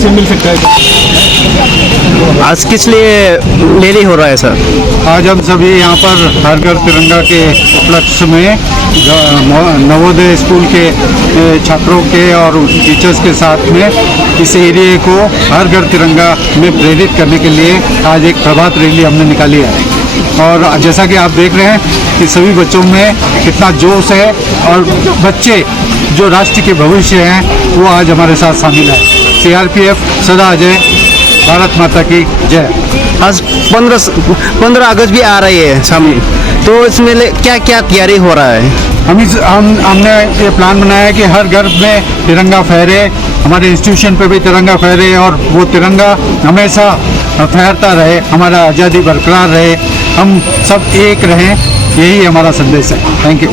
से मिल सकता है? आज किस लिए रैली हो रहा है सर? आज हम सभी यहाँ पर हर घर तिरंगा के उपलक्ष्य में नवोदय स्कूल के छात्रों के और टीचर्स के साथ में इस एरिया को हर घर तिरंगा में प्रेरित करने के लिए आज एक प्रभात रैली हमने निकाली है। और जैसा कि आप देख रहे हैं कि सभी बच्चों में कितना जोश है और बच्चे जो राष्ट्र के भविष्य हैं वो आज हमारे साथ शामिल है। CRPF सदा अजय, भारत माता की जय। आज 15 अगस्त भी आ रही है सामने, तो इसमें क्या क्या तैयारी हो रहा है? हमने ये प्लान बनाया है कि हर घर में तिरंगा फहरे, हमारे इंस्टीट्यूशन पे भी तिरंगा फहरे और वो तिरंगा हमेशा फहरता रहे, हमारा आज़ादी बरकरार रहे, हम सब एक रहें, यही हमारा संदेश है। Thank you.